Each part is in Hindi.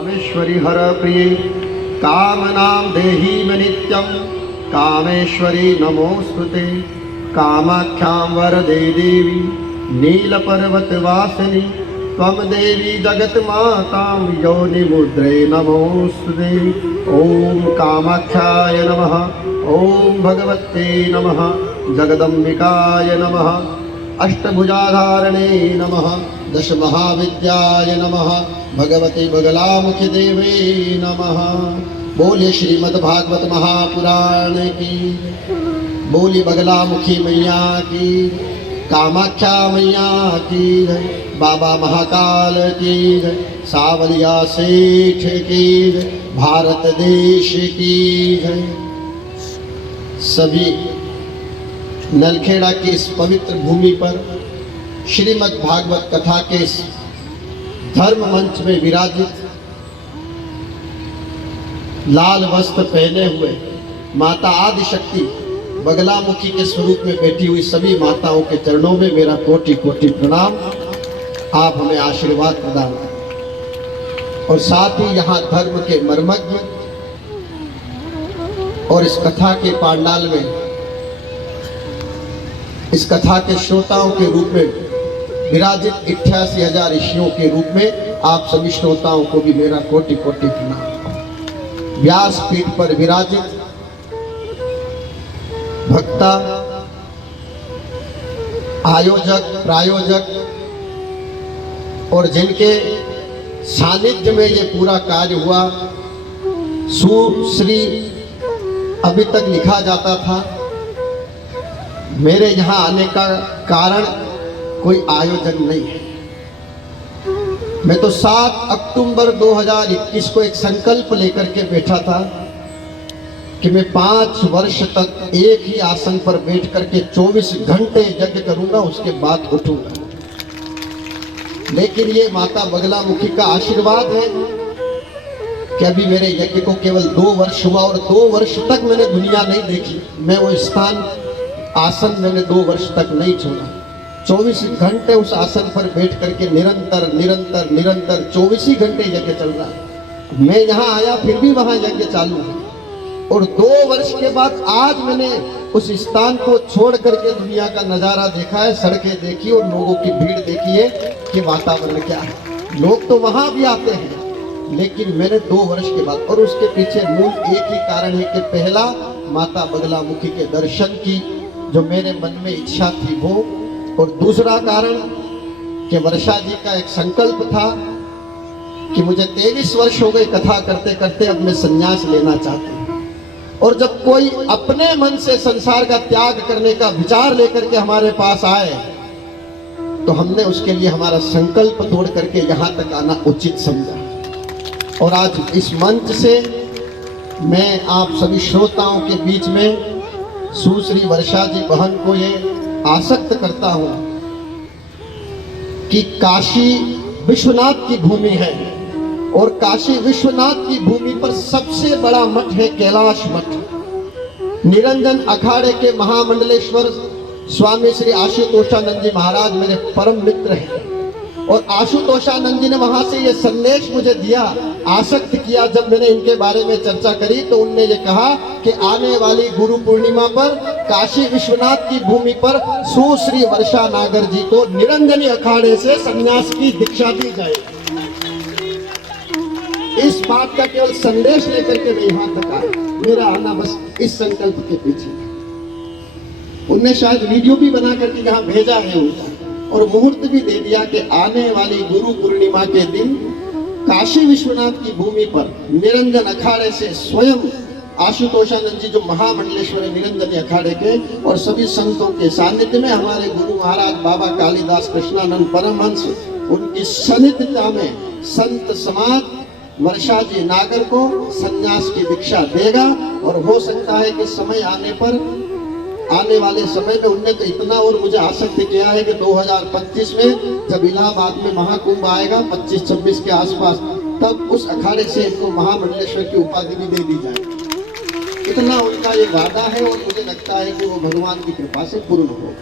कामेश्वरी हर प्रिय कामनां देहि मे नित्यं कामेश्वरी नमोस्तुते कामाख्यां वरदे देवी नीलपर्वतवासिनी त्वं देवी जगन्मातां योनिमुद्रे नमोस्तुते। ॐ कामाख्याय नमः। ॐ भगवते नमः। जगदम्बिकाय नमः। अष्टभुजाधारणे नमः। दशमहाविद्याय नमः। भगवते बगलामुखी देवे नमः। बोले श्रीमद्भागवत महापुराण की, बोली बगलामुखी मैया की, कामाख्या मैया की जय, बाबा महाकाल की जय, सावलिया सेठ की जय, भारत देश की जय। सभी नलखेड़ा की इस पवित्र भूमि पर श्रीमद् भागवत कथा के इस धर्म मंच में विराजित लाल वस्त्र पहने हुए माता आदिशक्ति बगलामुखी के स्वरूप में बैठी हुई सभी माताओं के चरणों में मेरा कोटि कोटि प्रणाम। आप हमें आशीर्वाद प्रदान करें। और साथ ही यहाँ धर्म के मर्मज्ञ और इस कथा के पांडाल में इस कथा के श्रोताओं के रूप में विराजित 88,000 ऋषियों के रूप में आप सभी श्रोताओं को भी मेरा कोटि कोटि प्रणाम। व्यास पीठ पर विराजित भक्ता, आयोजक, प्रायोजक और जिनके सानिध्य में ये पूरा कार्य हुआ, सुश्री अभी तक लिखा जाता था। मेरे यहाँ आने का कारण कोई आयोजन नहीं है। मैं तो 7 अक्टूबर 2021 को एक संकल्प लेकर के बैठा था कि मैं 5 वर्ष तक एक ही आसन पर बैठ करके 24 घंटे यज्ञ करूंगा, उसके बाद उठूंगा। लेकिन ये माता बगलामुखी का आशीर्वाद है कि अभी मेरे यज्ञ को केवल 2 वर्ष हुआ और 2 वर्ष तक मैंने दुनिया नहीं देखी। मैं वो स्थान आसन मैंने 2 वर्ष तक नहीं छोड़ा। 24 घंटे उस आसन पर बैठ करके निरंतर निरंतर निरंतर 24 ही घंटे यज्ञ चल रहा है। मैं यहाँ आया फिर भी वहाँ यज्ञ चालू है। और 2 वर्ष के बाद आज मैंने उस स्थान को छोड़ करके दुनिया का नज़ारा देखा है, सड़कें देखी और लोगों की भीड़ देखी है कि वातावरण क्या है। लोग तो वहाँ भी आते हैं, लेकिन मैंने 2 वर्ष के बाद, और उसके पीछे मूल एक ही कारण है कि पहला माता बगलामुखी के दर्शन की जो मेरे मन में इच्छा थी वो, और दूसरा कारण कि वर्षा जी का एक संकल्प था कि मुझे 23 वर्ष हो गए कथा करते करते, अब मैं संन्यास लेना चाहती हूँ। और जब कोई अपने मन से संसार का त्याग करने का विचार लेकर के हमारे पास आए तो हमने उसके लिए हमारा संकल्प तोड़ करके यहाँ तक आना उचित समझा। और आज इस मंच से मैं आप सभी श्रोताओं के बीच में सुश्री वर्षा जी बहन को ये आसक्त करता हूं कि काशी विश्वनाथ की भूमि है और काशी विश्वनाथ की भूमि पर सबसे बड़ा मठ है कैलाश मठ। निरंजन अखाड़े के महामंडलेश्वर स्वामी श्री आशुतोषानंद जी महाराज मेरे परम मित्र हैं और आशुतोषानंद जी ने वहां से ये संदेश मुझे दिया, आसक्त किया। जब मैंने इनके बारे में चर्चा करी तो उनने ये कहा कि आने वाली गुरु पूर्णिमा पर काशी विश्वनाथ की भूमि पर सुश्री वर्षा नागर जी को निरंजनी अखाड़े से संन्यास की दीक्षा दी जाए। इस बात का केवल संदेश लेकर के मैं यहाँ तक आया। मेरा आना बस इस संकल्प के पीछे। उनने शायद वीडियो भी बना करके यहाँ भेजा है उनका और मुहूर्त भी दे दिया कि आने वाली गुरु पूर्णिमा के दिन काशी विश्वनाथ की भूमि पर निरंजन अखाड़े से स्वयं आशुतोषानंद जी जो महामंडलेश्वर निरंजन अखाड़े के और सभी संतों के सानिध्य में हमारे गुरु महाराज बाबा कालिदास कृष्णानंद परमहंस उनकी सानिध्यता में संत समाज वर्षा जी नागर को संन्यास की दीक्षा देगा। और हो सकता है कि समय आने पर, आने वाले समय में उनने तो इतना और मुझे आसक्त किया है कि 2025 में जब इलाहाबाद में महाकुंभ आएगा 25-26 के आसपास, तब उस अखाड़े से इनको महामंडलेश्वर की उपाधि भी दे दी जाएगी। इतना उनका ये वादा है और मुझे लगता है कि वो भगवान की कृपा से पूर्ण होगा।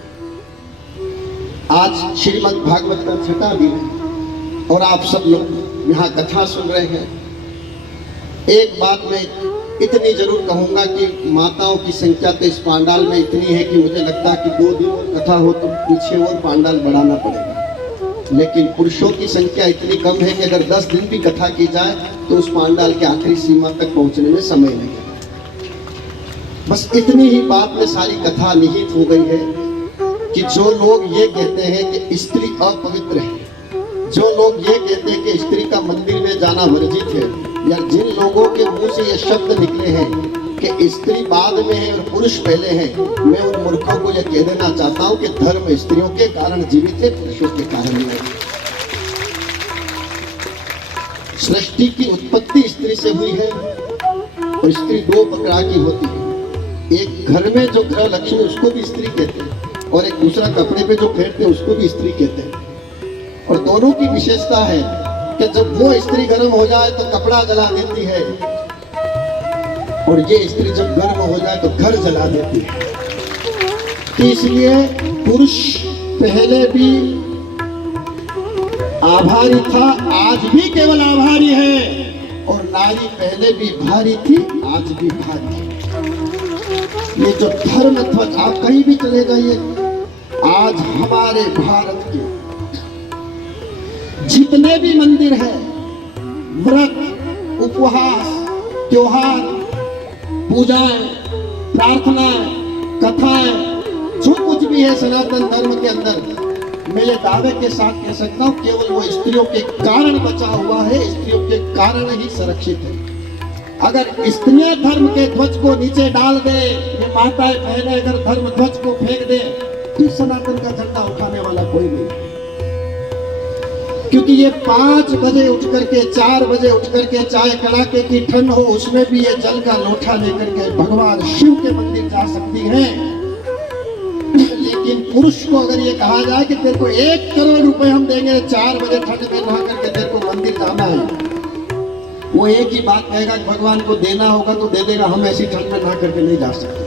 आज श्रीमद् भागवत का 6वां दिन है और आप सब लोग यहाँ कथा सुन रहे हैं। एक बात मैं इतनी जरूर कहूंगा कि माताओं की संख्या तो इस पांडाल में इतनी है कि मुझे लगता है कि 2 दिन और कथा हो तो पीछे और पांडाल बढ़ाना पड़ेगा। लेकिन पुरुषों की संख्या इतनी कम है कि अगर 10 दिन भी कथा की जाए तो उस पांडाल के आखिरी सीमा तक पहुंचने में समय नहीं है। बस इतनी ही बात में सारी कथा निहित हो गई है कि जो लोग ये कहते हैं कि स्त्री अपवित्र है, जो लोग ये कहते हैं कि स्त्री का मंदिर में जाना वर्जित है, या जिन लोगों के मुंह से ये शब्द निकले हैं कि स्त्री बाद में है और पुरुष पहले है, मैं उन मूर्खों को यह कह देना चाहता हूं कि धर्म स्त्रियों के कारण जीवित है, पुरुषों के कारण नहीं। सृष्टि की उत्पत्ति स्त्री से हुई है और स्त्री 2 प्रकार की होती है। एक घर में जो गृह लक्ष्मी उसको भी स्त्री कहते हैं, और एक दूसरा कपड़े पे जो फेरते हैं उसको भी स्त्री कहते हैं। और दोनों की विशेषता है कि जब वो स्त्री गर्म हो जाए तो कपड़ा जला देती है, और ये स्त्री जब गर्म हो जाए तो घर जला देती है। तो इसलिए पुरुष पहले भी आभारी था, आज भी केवल आभारी है, और नारी पहले भी भारी थी, आज भी भारी है। ये जो धर्म ध्वज, आप कहीं भी चले जाइए, आज हमारे भारत के जितने भी मंदिर हैं, व्रत, उपवास, त्योहार, पूजाएं, प्रार्थनाएं, कथाएं, जो कुछ भी है सनातन धर्म के अंदर, मैं ये दावे के साथ कह सकता हूँ केवल वो स्त्रियों के कारण बचा हुआ है, स्त्रियों के कारण ही सुरक्षित है। अगर स्त्रियां धर्म के ध्वज को नीचे डाल दे, ये माताएं बहनें अगर धर्म ध्वज को फेंक दे, तो सनातन का झंडा उठाने वाला कोई नहीं। क्योंकि ये 5 बजे उठ करके 4 बजे उठ करके, चाहे कड़ाके की ठंड हो, उसमें भी ये जल का लोटा लेकर के भगवान शिव के मंदिर जा सकती हैं। लेकिन पुरुष को अगर ये कहा जाए कि तेरे को 1 करोड़ रुपए हम देंगे, 4 बजे ठंड में नहा करके तेरे को मंदिर जाना है, वो एक ही बात कहेगा कि भगवान को देना होगा तो दे देगा, हम ऐसी ठंड में नहा करके नहीं जा सकते।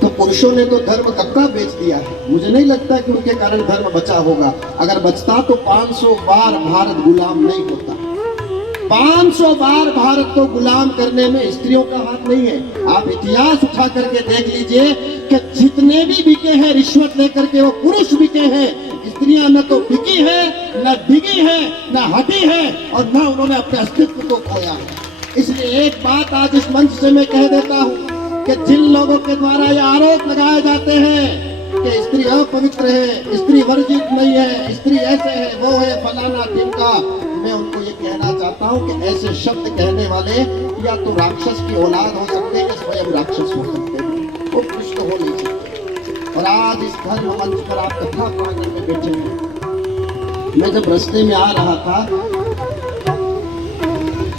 तो पुरुषों ने तो धर्म कब का बेच दिया है। मुझे नहीं लगता कि उनके कारण धर्म बचा होगा। अगर बचता तो 500 बार भारत गुलाम नहीं होता। 500 बार भारत को गुलाम करने में स्त्रियों का हाथ नहीं है। आप इतिहास उठा करके देख लीजिए कि जितने भी बिके हैं रिश्वत लेकर के, वो पुरुष बिके हैं। स्त्रियां न तो बिकी है, न डिगी है, न हटी है, और न उन्होंने अपने अस्तित्व को खोया है। इसलिए एक बात आज इस मंच से मैं कह देता हूं कि जिन लोगों के द्वारा ये आरोप लगाए जाते हैं कि स्त्री अपवित्र है, स्त्री वर्जित नहीं है, स्त्री ऐसे है, वो है, फलाना टिमका, मैं उनको ये कहना चाहता हूँ कि ऐसे शब्द कहने वाले या तो राक्षस की औलाद हो सकते हैं, स्वयं राक्षस हो सकते हैं, वो पुरुष तो हो नहीं सकते। और आज इस धर्म मंच पर आप कथा प्रांगण में बैठे हैं। मैं जब रास्ते में आ रहा था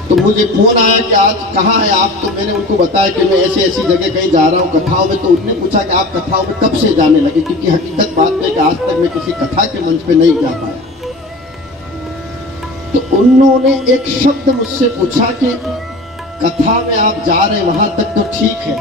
तो मुझे फोन आया कि आज कहाँ है आप। तो मैंने उनको बताया कि मैं ऐसी ऐसी जगह कहीं जा रहा हूँ कथाओं में। तो उन्होंने पूछा कि आप कथाओं में कब से जाने लगे, क्योंकि हकीकत बात है कि आज तक मैं किसी कथा के मंच पे नहीं जा पाया। तो उन्होंने एक शब्द मुझसे पूछा कि कथा में आप जा रहे वहां तक तो ठीक है,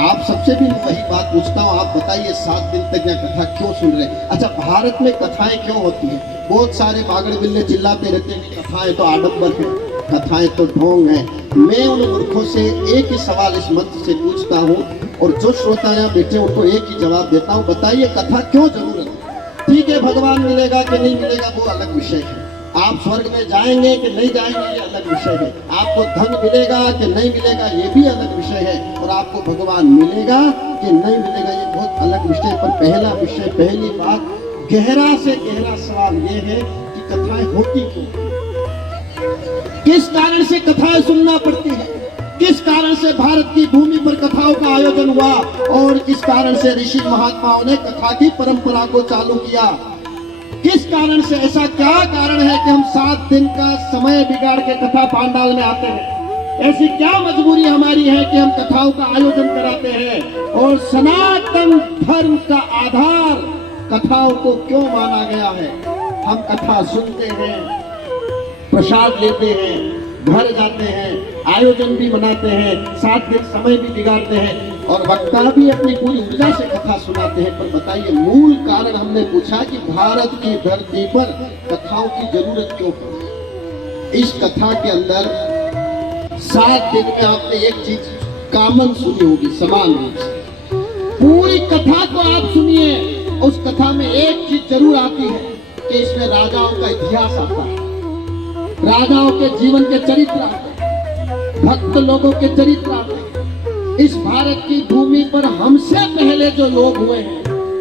आप सबसे भी वही बात पूछता हूँ, आप बताइए 7 दिन तक यह कथा क्यों सुन रहे? अच्छा, भारत में कथाएं क्यों होती है? बहुत सारे बागड़ बिल्ले चिल्लाते रहते हैं कि कथाएं तो आडंबर है, कथाएं तो ढोंग है। मैं उन मूर्खों से एक ही सवाल इस मंच से पूछता हूँ, और जो श्रोता यहाँ बैठे उनको एक ही जवाब देता हूँ, बताइए कथा क्यों जरूरत है? ठीक है, भगवान मिलेगा कि नहीं मिलेगा वो अलग विषय है, आप स्वर्ग में जाएंगे कि नहीं जाएंगे ये अलग विषय है, आपको धन मिलेगा कि नहीं मिलेगा ये भी अलग विषय है, और आपको भगवान मिलेगा कि नहीं मिलेगा ये बहुत अलग विषय। पर पहला विषय, पहली बात, गहरा से गहरा सवाल ये है कि कथाएं होती क्यों, किस कारण से कथाएं सुनना पड़ती है, किस कारण से भारत की भूमि पर कथाओं का आयोजन हुआ, और किस कारण से ऋषि महात्माओं ने कथा की परंपरा को चालू किया, किस कारण से, ऐसा क्या कारण है कि हम 7 दिन का समय बिगाड़ के कथा पांडाल में आते हैं? ऐसी क्या मजबूरी हमारी है कि हम कथाओं का आयोजन कराते हैं? और सनातन धर्म का आधार कथाओं को क्यों माना गया है? हम कथा सुनते हैं, प्रसाद लेते हैं, घर जाते हैं, आयोजन भी मनाते हैं, 7 दिन समय भी बिगाड़ते हैं, और वक्ता भी अपनी पूरी ऊर्जा से कथा सुनाते हैं। पर बताइए मूल कारण हमने पूछा कि भारत की धरती पर कथाओं की जरूरत क्यों पड़ी? इस कथा के अंदर 7 दिन में आपने एक चीज कॉमन सुनी होगी, समान रूप से। पूरी कथा को आप सुनिए, उस कथा में एक चीज जरूर आती है कि इसमें राजाओं का इतिहास आता है, राजाओं के जीवन के चरित्र आते हैं, भक्त लोगों के चरित्र आते हैं। इस भारत की भूमि पर हमसे पहले जो लोग हुए हैं,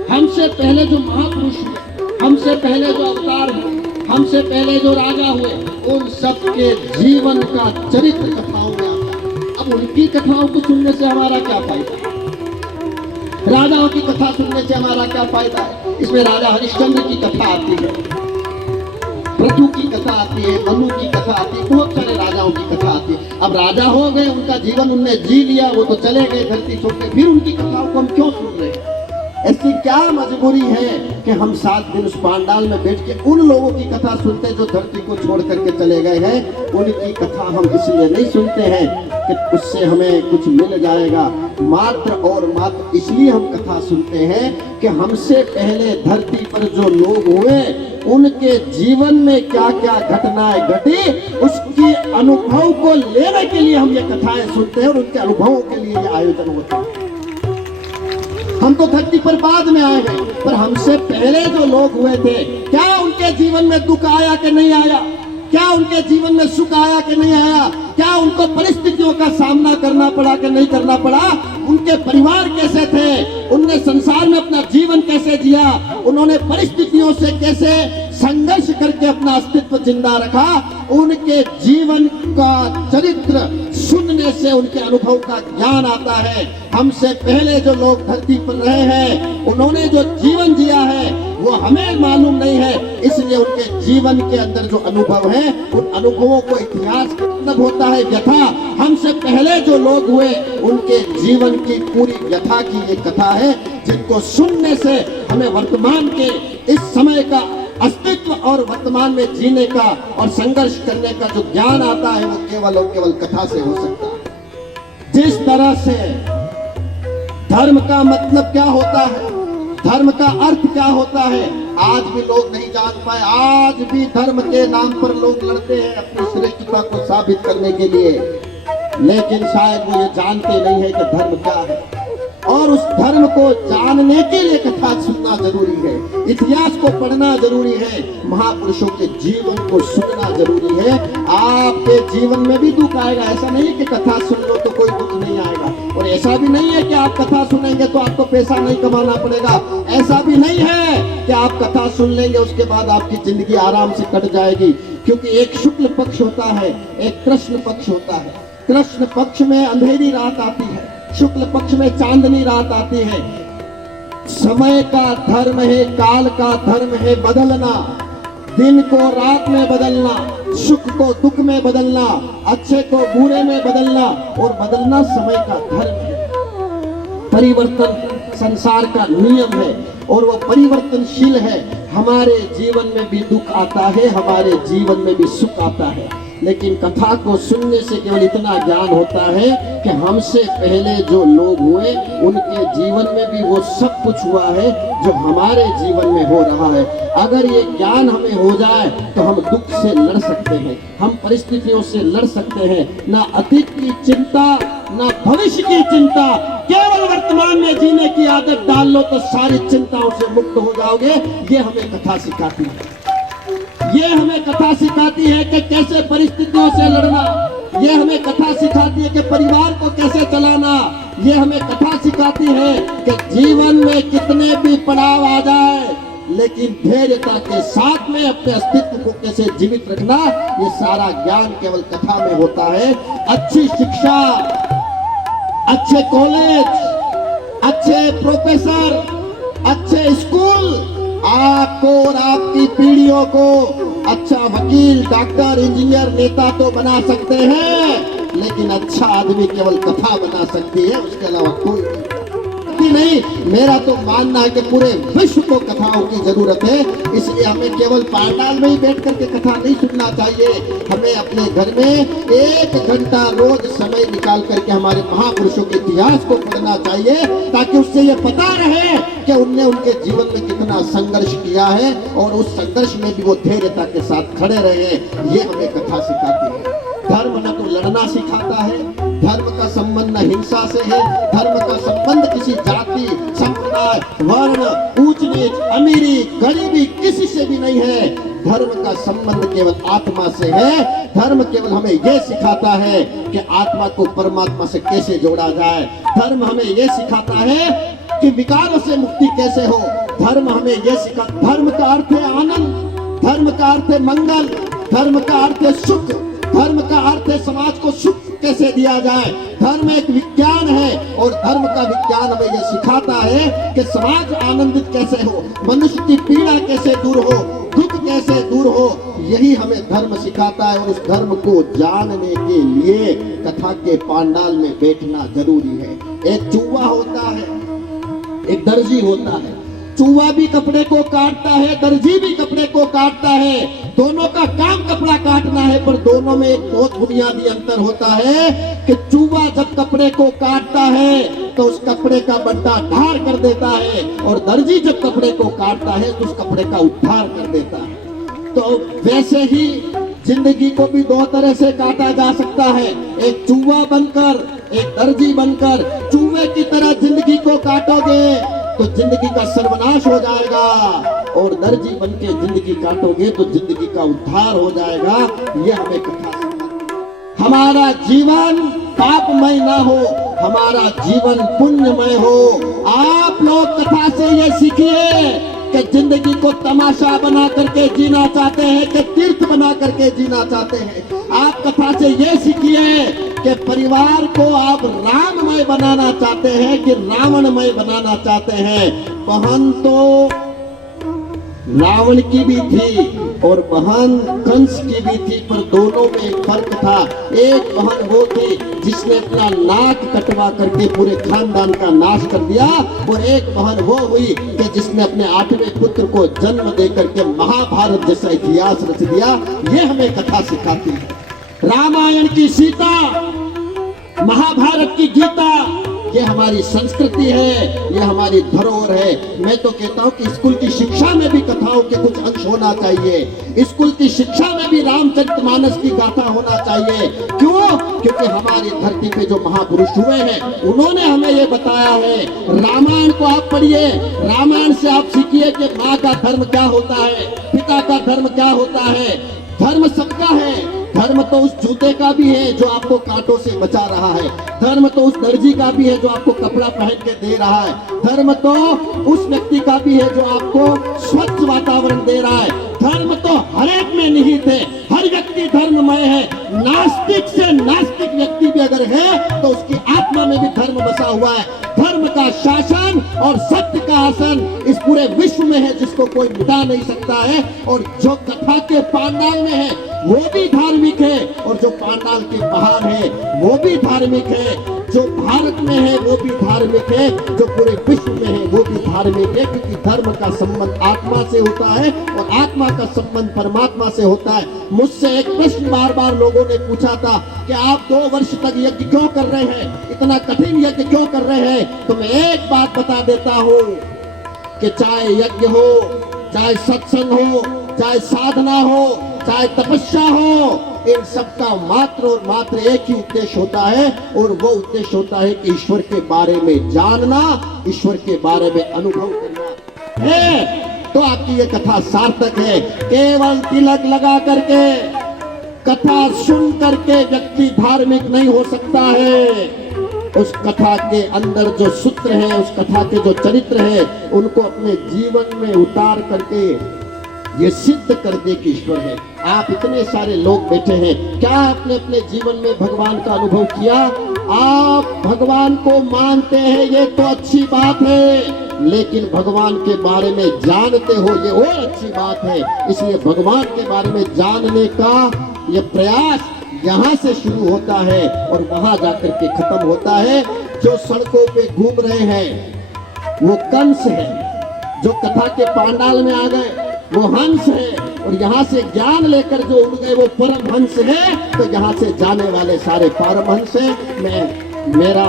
हमसे पहले जो महापुरुष हुए, हमसे पहले जो अवतार हुए, हमसे पहले जो राजा हुए, उन सब के जीवन का चरित्र कथाओं में आता है। अब उनकी कथाओं को सुनने से हमारा क्या फायदा है? राजाओं की कथा सुनने से हमारा क्या फायदा है? इसमें राजा हरिश्चंद्र की कथा आती है, पृथु की कथा आती है, मनु की कथा आती है, बहुत सारे राजाओं की कथा आती है। अब राजा हो गए, उनका जीवन उनने जी लिया, वो तो चले गए धरती छोड़ के, फिर उनकी कथाओं को हम क्यों सुन रहे हैं? ऐसी क्या मजबूरी है कि हम 7 दिन उस पांडाल में बैठ के उन लोगों की कथा सुनते जो धरती को छोड़ करके चले गए हैं? उनकी कथा हम इसलिए नहीं सुनते हैं कि उससे हमें कुछ मिल जाएगा, मात्र और मात्र इसलिए हम कथा सुनते हैं कि हमसे पहले धरती पर जो लोग हुए, उनके जीवन में क्या क्या घटनाएं घटी, उसकी अनुभव को लेने के लिए हम ये कथाएं सुनते हैं और उनके अनुभवों के लिए ये आयोजन होता है। हम तो धरती पर बाद में आए हैं, पर हमसे पहले जो लोग हुए थे, क्या उनके जीवन में दुख आया कि नहीं आया? क्या उनके जीवन में सुख आया कि नहीं आया? क्या उनको परिस्थितियों का सामना करना पड़ा कि नहीं करना पड़ा? उनके परिवार कैसे थे? उनने संसार में अपना जीवन कैसे जिया? उन्होंने परिस्थितियों से कैसे संघर्ष करके अपना अस्तित्व जिंदा रखा? उनके जीवन का चरित्र सुनने से उनके अनुभव का ज्ञान आता है। हमसे पहले जो लोग धरती पर रहे हैं, उन्होंने जो जीवन जिया है वो हमें मालूम नहीं है, इसलिए उनके जीवन के अंदर जो अनुभव है, उन अनुभवों को इतिहास का मतलब होता है व्यथा। हमसे पहले जो लोग हुए, उनके जीवन की पूरी व्यथा की ये कथा है, जिनको सुनने से हमें वर्तमान के इस समय का अस्तित्व और वर्तमान में जीने का और संघर्ष करने का जो ज्ञान आता है, वो केवल और केवल कथा से हो सकता है। जिस तरह से धर्म का मतलब क्या होता है, धर्म का अर्थ क्या होता है, आज भी लोग नहीं जान पाए। आज भी धर्म के नाम पर लोग लड़ते हैं अपनी श्रेष्ठता को साबित करने के लिए, लेकिन शायद वो ये जानते नहीं है कि धर्म क्या है। और उस धर्म को जानने के लिए कथा सुनना जरूरी है, इतिहास को पढ़ना जरूरी है, महापुरुषों के जीवन को सुनना जरूरी है। आपके जीवन में भी दुख आएगा, ऐसा नहीं कि कथा सुन लो तो कोई दुख नहीं आएगा, और ऐसा भी नहीं है कि आप कथा सुनेंगे तो आपको पैसा नहीं कमाना पड़ेगा, ऐसा भी नहीं है कि आप कथा सुन लेंगे उसके बाद आपकी जिंदगी आराम से कट जाएगी। क्योंकि एक शुक्ल पक्ष होता है, एक कृष्ण पक्ष होता है। कृष्ण पक्ष में अंधेरी रात आती है, शुक्ल पक्ष में चांदनी रात आती है। समय का धर्म है, काल का धर्म है बदलना, दिन को रात में बदलना, सुख को दुख में बदलना, अच्छे को बुरे में बदलना, और बदलना समय का धर्म है। परिवर्तन संसार का नियम है और वो परिवर्तनशील है। हमारे जीवन में भी दुख आता है, हमारे जीवन में भी सुख आता है, लेकिन कथा को सुनने से केवल इतना ज्ञान होता है कि हमसे पहले जो लोग हुए, उनके जीवन में भी वो सब कुछ हुआ है जो हमारे जीवन में हो रहा है। अगर ये ज्ञान हमें हो जाए तो हम दुख से लड़ सकते हैं, हम परिस्थितियों से लड़ सकते हैं। ना अतीत की चिंता, ना भविष्य की चिंता, केवल वर्तमान में जीने की आदत डाल लो तो सारी चिंताओं से मुक्त हो जाओगे। ये हमें कथा सिखाती है, ये हमें कथा सिखाती है कि कैसे परिस्थितियों से लड़ना, ये हमें कथा सिखाती है कि परिवार को कैसे चलाना, ये हमें कथा सिखाती है कि जीवन में कितने भी पड़ाव आ जाए, लेकिन धैर्यता के साथ में अपने अस्तित्व को कैसे जीवित रखना, ये सारा ज्ञान केवल कथा में होता है। अच्छी शिक्षा, अच्छे कॉलेज, अच्छे प्रोफेसर, अच्छे स्कूल आपको और आपकी पीढ़ियों को अच्छा वकील, डॉक्टर, इंजीनियर, नेता तो बना सकते हैं, लेकिन अच्छा आदमी केवल कथा बना सकती है, उसके अलावा कोई नहीं। मेरा तो मानना है कि पूरे विश्व को कथाओं की जरूरत है, इसलिए हमें केवल पांडाल में ही बैठ करके कथा नहीं सुनना चाहिए। हमें अपने घर में 1 घंटा रोज समय निकाल करके हमारे महापुरुषों के इतिहास को पढ़ना चाहिए, ताकि उससे ये पता रहे कि उनने उनके जीवन में कितना संघर्ष किया है और उस संघर्ष में भी वो धैर्यता के साथ खड़े रहे। ये हमें कथा सिखाती है। धर्म न तो लड़ना सिखाता है। धर्म का संबंध न हिंसा से है, धर्म का संबंध किसी जाति, संप्रदाय, वर्ण, ऊंच नीच, अमीरी, गरीबी किसी से भी नहीं है। धर्म का संबंध केवल आत्मा से है। धर्म केवल हमें यह सिखाता है कि आत्मा को परमात्मा से कैसे जोड़ा जाए। धर्म हमें यह सिखाता है कि विकारों से मुक्ति कैसे हो। धर्म हमें यह सिखा, धर्म का अर्थ है आनंद, धर्म का अर्थ है मंगल, धर्म का अर्थ है सुख, धर्म का अर्थ है समाज को सुख कैसे दिया जाए। धर्म एक विज्ञान है और धर्म का विज्ञान हमें यह सिखाता है कि समाज आनंदित कैसे हो, मनुष्य की पीड़ा कैसे दूर हो, दुख कैसे दूर हो। यही हमें धर्म सिखाता है और उस धर्म को जानने के लिए कथा के पांडाल में बैठना जरूरी है। एक चूहा होता है, एक दर्जी होता है। चूहा भी कपड़े को काटता है, दर्जी भी कपड़े को काटता है। दोनों का काम कपड़ा काटना है, पर दोनों में एक बहुत बुनियादी अंतर होता है कि चूहा जब कपड़े को काटता है तो उस कपड़े का बंटा ढार कर देता है, और दर्जी जब कपड़े को काटता है तो उस कपड़े का उद्धार कर देता है। तो वैसे ही जिंदगी को भी दो तरह से काटा जा सकता है, एक चूहा बनकर, एक दर्जी बनकर। चूहे की तरह जिंदगी को काटोगे तो जिंदगी का सर्वनाश हो जाएगा, और दर्जी बन के जिंदगी काटोगे तो जिंदगी का उद्धार हो जाएगा। यह हमें कथा सिखाती। हमारा जीवन पापमय ना हो, हमारा जीवन पुण्यमय हो। आप लोग कथा से ये सीखिए कि जिंदगी को तमाशा बना करके जीना चाहते हैं कि तीर्थ बना करके जीना चाहते हैं। आप कथा से ये सीखिए कि परिवार को आप राममय बनाना चाहते हैं कि रावणमय बनाना चाहते हैं। बहन तो रावण की भी थी और बहन कंस की भी थी, पर दोनों में एक फर्क था। एक बहन वो थी जिसने अपना नाक कटवा करके पूरे खानदान का नाश कर दिया, और एक बहन वो हुई कि जिसने अपने 8वें पुत्र को जन्म दे करके महाभारत जैसा इतिहास रच दिया। ये हमें कथा सिखाती है। रामायण की सीता, महाभारत की गीता, ये हमारी संस्कृति है, ये हमारी धरोहर है। मैं तो कहता हूँ कि स्कूल की शिक्षा में भी कथाओं के कुछ अंश होना चाहिए। स्कूल की शिक्षा में भी रामचरितमानस की गाथा होना चाहिए। क्यों? क्योंकि हमारी धरती पे जो महापुरुष हुए हैं उन्होंने हमें ये बताया है। रामायण को आप पढ़िए, रामायण से आप सीखिए कि माँ का धर्म क्या होता है, पिता का धर्म क्या होता है। धर्म सबका है। धर्म तो उस जूते का भी है जो आपको कांटों से बचा रहा है। धर्म तो उस दर्जी का भी है जो आपको कपड़ा पहन के दे रहा है। धर्म तो उस व्यक्ति का भी है जो आपको स्वच्छ वातावरण दे रहा है। धर्म तो हर एक में निहित है, हर व्यक्ति धर्ममय है। नास्तिक से नास्तिक व्यक्ति भी अगर है तो उसकी आत्मा में भी धर्म बसा हुआ है। धर्म का शासन और सत्य का आसन इस पूरे विश्व में है, जिसको कोई मिटा नहीं सकता है। और जो कथा के पांडाल में है वो भी धार्मिक है, और जो पांडाल के बाहर है वो भी धार्मिक है। जो भारत में है वो भी धार्मिक है, जो पूरे विश्व में है वो भी धार्मिक है। क्योंकि धर्म का संबंध आत्मा से होता है और आत्मा का संबंध परमात्मा से होता है। मुझसे एक प्रश्न बार बार लोगों ने पूछा था कि आप 2 वर्ष तक यज्ञ क्यों कर रहे हैं, इतना कठिन यज्ञ क्यों कर रहे हैं। तो मैं एक बात बता देता हूँ कि चाहे यज्ञ हो, चाहे सत्संग हो, चाहे साधना हो, चाहे तपस्या हो, इन सबका मात्र और मात्र एक ही उद्देश्य होता है, और वो उद्देश्य होता है कि ईश्वर के बारे में जानना, ईश्वर के बारे में अनुभव करना है। तो आपकी ये कथा सार्थक है। केवल तिलक लगा करके, कथा सुन करके व्यक्ति धार्मिक नहीं हो सकता है। उस कथा के अंदर जो सूत्र है, उस कथा के जो चरित्र है, उनको अपने जीवन में उतार करके ये सिद्ध कर दे कि ईश्वर है। आप इतने सारे लोग बैठे हैं, क्या आपने अपने जीवन में भगवान का अनुभव किया? आप भगवान को मानते हैं, ये तो अच्छी बात है, लेकिन भगवान के बारे में जानते हो, ये और अच्छी बात है। इसलिए भगवान के बारे में जानने का ये प्रयास यहाँ से शुरू होता है और वहां जाकर के खत्म होता है। जो सड़कों पे घूम रहे हैं वो कंस है, जो कथा के पांडाल में आ गए वो हंस है, और यहाँ से ज्ञान लेकर जो उड़ गए वो परमहंस है। तो यहाँ से जाने वाले सारे परमहंस हैं। मैं मेरा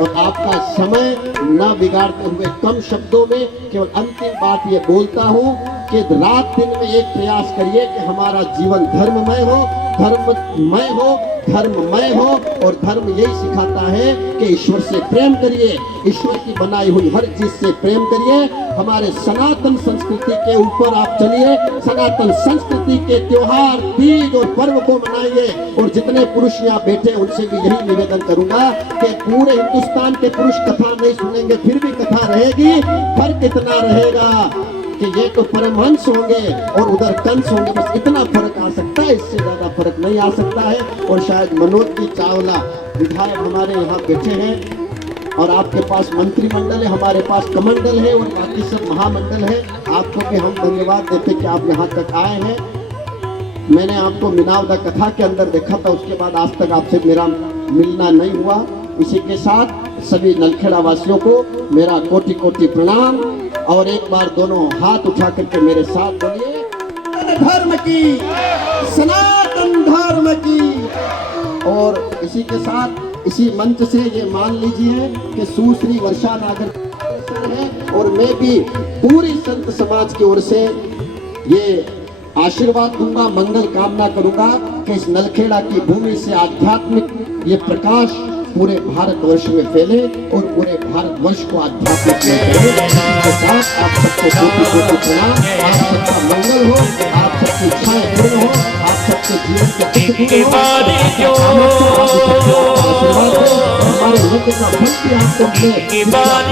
और आपका समय न बिगाड़ते हुए कम शब्दों में केवल अंतिम बात ये बोलता हूँ कि रात दिन में एक प्रयास करिए कि हमारा जीवन धर्ममय हो, धर्ममय हो, धर्ममय हो, और धर्म यही सिखाता है कि ईश्वर से प्रेम करिए, ईश्वर की बनाई हुई हर चीज से प्रेम करिए। हमारे सनातन संस्कृति के ऊपर आप चलिए, सनातन संस्कृति के त्योहार, तीज और पर्व को मनाइए। और जितने पुरुष यहाँ बैठे उनसे भी यही निवेदन करूंगा कि पूरे हिंदुस्तान के पुरुष कथा नहीं सुनेंगे, फिर भी कथा रहेगी। फर्क इतना रहेगा कि ये तो परमहंस होंगे और उधर कंस होंगे, बस इतना फर्क आ सकता है, इससे ज्यादा फर्क नहीं आ सकता है। और शायद मनोज जी चावला विधायक हमारे यहाँ बैठे हैं, और आपके पास मंत्रिमंडल है, हमारे पास कमंडल है और बाकी सब महामंडल है। आपको भी हम धन्यवाद देते कि आप यहाँ तक आए हैं। मैंने आपको मिनावदा कथा के अंदर देखा था, उसके बाद आज तक आपसे मेरा मिलना नहीं हुआ। इसी के साथ सभी नलखेड़ा वासियों को मेरा कोटि कोटि प्रणाम, और एक बार दोनों हाथ उठा करके मेरे साथ बोलिए, धर्म की, सनातन धर्म की। और इसी के साथ इसी मंच से ये मान लीजिए कि सुश्री वर्षा नागर है, और मैं भी पूरी संत समाज की ओर से ये आशीर्वाद दूंगा, मंगल कामना करूंगा कि इस नलखेड़ा की भूमि से आध्यात्मिक ये प्रकाश पूरे भारतवर्ष में फैले और पूरे भारतवर्ष को आध्यात्मिक में फैले। आप सबको कोटि कोटि प्रणाम, आप सबका मंगल हो, आप सबकी इच्छाएं पूर्ण हो, आप सबके जीवन के हमारे लोगों का भक्ति आपको मिले, जीवन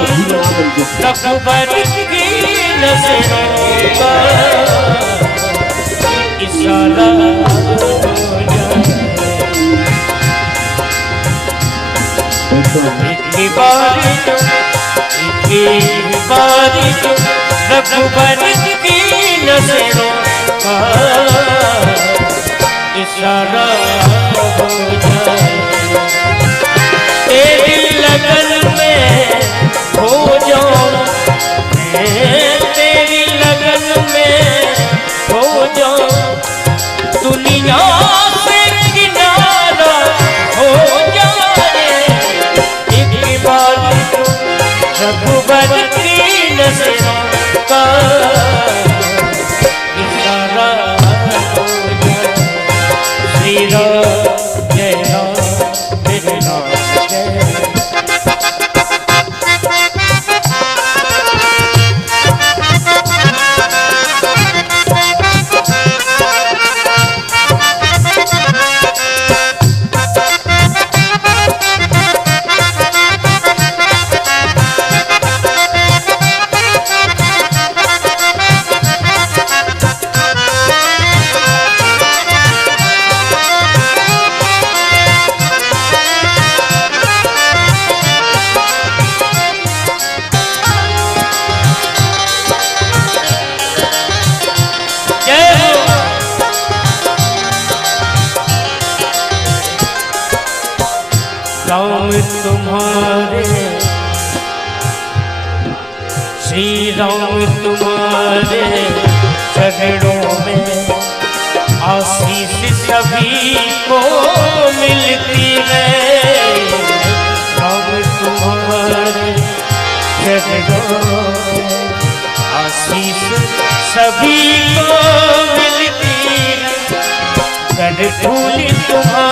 रघुबर की नजरों का इशारा हो जाए, तेरी लगन में हो जाऊं, तेरी लगन में हो जाऊं, दुनिया से किनारा हो जाए, एक बार रघुबर की नजरों का इशारा हो जाए। श्री राम जय राम, जय राम जय। राम तुम्हारे, श्री राम तुम्हारे चरणों में आशीष सभी को मिलती है। राम तुम्हारे चरणों में आशीष सभी को मिलती है। कर फूल तुम्हारे